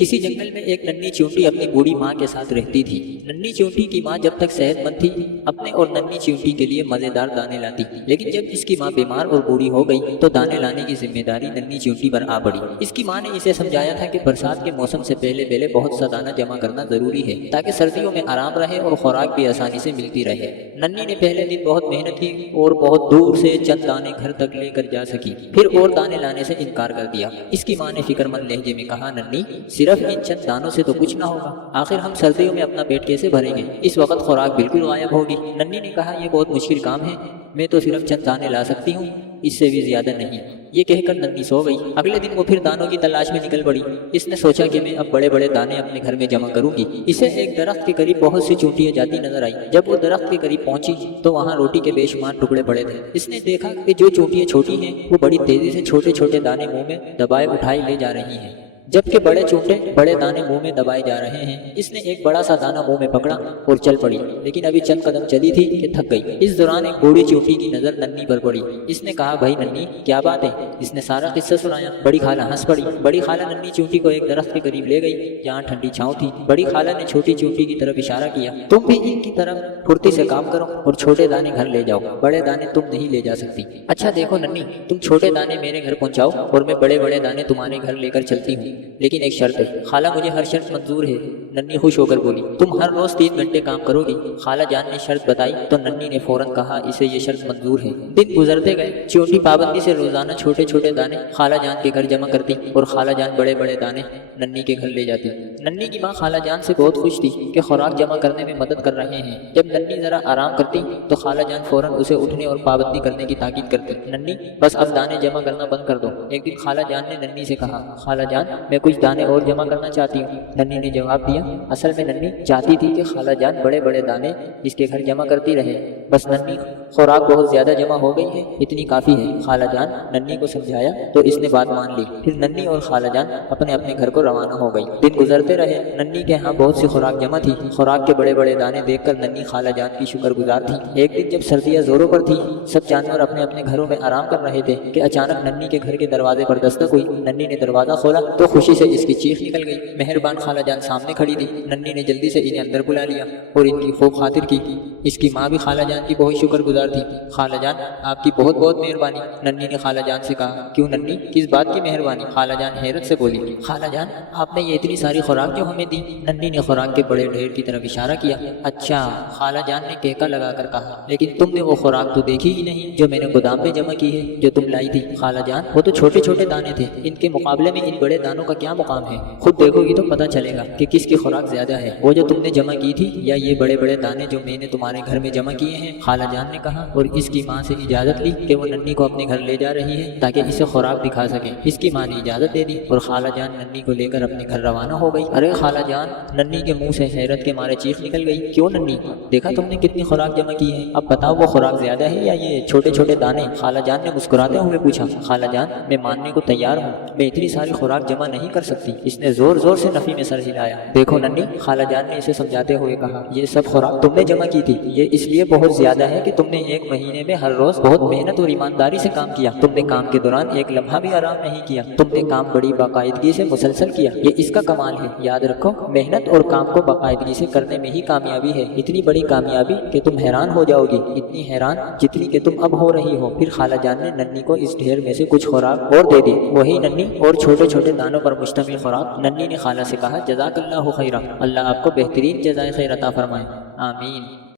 किसी जंगल में एक नन्ही चींटी अपनी बूढ़ी माँ के साथ रहती थी। नन्ही चींटी की माँ जब तक सेहतमंद थी अपने और नन्ही चींटी के लिए मजेदार दाने लाती, लेकिन जब इसकी माँ बीमार और बूढ़ी हो गई तो दाने लाने की जिम्मेदारी नन्ही चींटी पर आ पड़ी। इसकी माँ ने इसे समझाया था कि बरसात के मौसम से पहले पहले बहुत सा दाना जमा करना जरूरी है ताकि सर्दियों में आराम रहे और खुराक भी आसानी से मिलती रहे। नन्ही ने पहले दिन बहुत मेहनत की और बहुत दूर से चंद दाने घर तक लेकर जा सकी, फिर और दाने लाने से इनकार कर दिया। इसकी माँ ने फिक्रमंद लहजे में कहा, नन्ही सिर्फ इन चंद दानों से तो कुछ ना होगा, आखिर हम सर्दियों में अपना पेट कैसे भरेंगे, इस वक्त खुराक बिल्कुल गायब होगी। नन्ही ने कहा, यह बहुत मुश्किल काम है, मैं तो सिर्फ चंद दाने ला सकती हूँ, इससे भी ज्यादा नहीं। ये कहकर नन्ही सो गई। अगले दिन वो फिर दानों की तलाश में निकल पड़ी। इसने सोचा कि मैं अब बड़े बड़े दाने अपने घर में जमा करूंगी। इसे एक दरख्त के करीब बहुत सी चींटियां जाती नजर आई। जब वो दरख्त के करीब पहुंची तो वहाँ रोटी के बेशुमार टुकड़े पड़े थे। इसने देखा कि जो चींटियां छोटी हैं वो बड़ी तेजी से छोटे छोटे दाने मुंह में दबाए उठाए ले जा रही हैं, जबकि बड़े चूंटे बड़े दाने मुंह में दबाए जा रहे हैं। इसने एक बड़ा सा दाना मुंह में पकड़ा और चल पड़ी, लेकिन अभी चंद कदम चली थी कि थक गई। इस दौरान एक बूढ़ी चींटी की नजर नन्ही पर पड़ी। इसने कहा, भाई नन्ही क्या बात है? इसने सारा किस्सा सुनाया। बड़ी खाला हंस पड़ी। बड़ी खाला नन्ही चींटी को एक दरख्त के करीब ले गई जहाँ ठंडी छांव थी। बड़ी खाला ने छोटी चींटी की तरफ इशारा किया, तुम भी इनकी तरफ फुर्ती से काम करो और छोटे दाने घर ले जाओ, बड़े दाने तुम नहीं ले जा सकती। अच्छा देखो नन्ही, तुम छोटे दाने मेरे घर पहुंचाओ और मैं बड़े बड़े दाने तुम्हारे घर लेकर चलती हूँ, लेकिन एक शर्त है। खाला मुझे हर शर्त मंजूर है, नन्ही खुश होकर बोली। तुम हर रोज 3 घंटे काम करोगी? खाला जान ने शर्त बताई तो नन्ही ने फौरन कहा, इसे ये शर्त मंजूर है। दिन गुजरते गए। चींटी पाबंदी से रोजाना छोटे छोटे दाने खाला जान के घर जमा करती और खाला जान बड़े बड़े दाने नन्ही के घर ले जाती। नन्ही की माँ खाला जान से बहुत खुश थी कि खुराक जमा करने में मदद कर रहे हैं। जब नन्ही जरा आराम करती तो खाला जान फौरन उसे उठने और पाबंदी करने की ताकीद करती। नन्ही बस अब दाने जमा करना बंद कर दो। एक दिन खाला जान ने नन्ही से कहा, खाला जान मैं कुछ दाने और जमा करना चाहती हूँ। नन्ही ने जवाब दिया, असल में नन्ही चाहती थी कि खाला जान बड़े बड़े दाने इसके घर जमा करती रहे, बस नन्ही खुराक बहुत ज्यादा जमा हो गई है, इतनी काफी है। खाला जान नन्ही को समझाया तो इसने बात मान ली। फिर नन्ही और खाला जान अपने अपने घर को रवाना हो गई। दिन गुजरते रहे। नन्ही के यहाँ बहुत सी खुराक जमा थी। खुराक के बड़े बड़े दाने देखकर नन्ही खाला जान की शुक्रगुजार थी। एक दिन जब सर्दियाँ जोरों पर थी, सब जानवर अपने अपने घरों में आराम कर रहे थे कि अचानक नन्ही के घर के दरवाजे पर दस्तक हुई। नन्ही ने दरवाजा खोला तो खुशी से इसकी चीख निकल गई। मेहरबान खाला जान सामने खड़ी थी। नन्ही ने जल्दी से इन्हें अंदर बुला लिया और इनकी खूब खातिर की। इसकी माँ भी खाला जान की बहुत शुक्रगुजार थी। खाला जान आपकी बहुत बहुत मेहरबानी। नन्ही ने खाला जान से कहा, क्यों नन्ही, किस बात की मेहरबानी? खाला जान हैरत से बोली, खाला जान आपने ये इतनी सारी खुराक जो हमें दी। नन्ही ने खुराक के बड़े ढेर की तरफ इशारा किया। अच्छा, खाला जान ने केका लगाकर कहा, लेकिन तुमने वो खुराक तो देखी ही नहीं जो मैंने गोदाम में जमा की है, जो तुम लाई थी। खाला जान वो तो छोटे छोटे दाने थे, इनके मुकाबले में इन बड़े दानों का क्या मुकाम है? खुद देखोगी तो पता चलेगा कि किसकी खुराक ज्यादा है, वो जो तुमने जमा की थी या ये बड़े बड़े दाने जो मैंने तुम्हारे घर में जमा किए हैं। खाला जान ने कहा और इसकी माँ से इजाजत ली कि वो नन्ही को अपने घर ले जा रही है ताकि इसे खुराक दिखा सके। इसकी माँ ने इजाजत दे दी और खाला जान नन्ही को लेकर अपने घर रवाना हो गई। अरे खाला जान, नन्ही के मुंह से हैरत के मारे चीख निकल गई। क्यों नन्ही, देखा तुमने कितनी खुराक जमा की है? अब बताओ वो खुराक ज्यादा है या ये छोटे छोटे दाने? खाला जान ने मुस्कुराते हुए पूछा। खाला जान मैं मानने को तैयार हूँ, मैं इतनी सारी खुराक जमा नहीं कर सकती। इसने जोर जोर से नफी में सर हिलाया। देखो नन्ही, खाला जान ने इसे समझाते हुए कहा, ये सब खुराक तुमने जमा की थी, ये इसलिए बहुत ज्यादा है कि तुमने 1 महीने में हर रोज बहुत मेहनत और ईमानदारी से काम किया। तुमने काम के दौरान एक लम्हा भी आराम नहीं किया। तुमने काम बड़ी बाकायदगी से मुसलसल किया, ये इसका कमाल है। याद रखो, मेहनत और काम को बाकायदगी से करने में ही कामयाबी है। इतनी बड़ी कामयाबी कि तुम हैरान हो जाओगी, इतनी हैरान जितनी कि तुम अब हो रही हो। फिर खाला जान ने नन्ही को इस ढेर में से कुछ खुराक और दे दी, वही नन्ही और छोटे छोटे दानों पर मुश्तमिल खुराक। नन्ही ने खाला से कहा, जज़ाकल्लाहु खैरा, अल्लाह आपको बेहतरीन जज़ाए खैर अता फरमाए। आमीन।